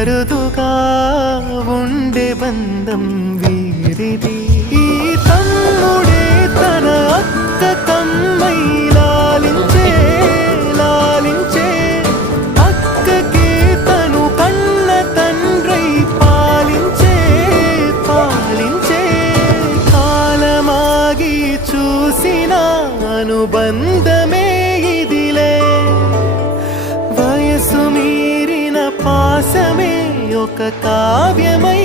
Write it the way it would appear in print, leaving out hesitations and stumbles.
అరుదుగా ఉండే బంధం వీరిది. ఈ తమ్ముడే తన అక్క కమ్మై లాలించే లాలించే, అక్కకే తను కన్న తండ్రై పాలించే పాలించే. కాలమాగి చూసిన అనుబంధమే ఇదిలే, వయసు మీరిన పాసమే ఒక కావ్యమై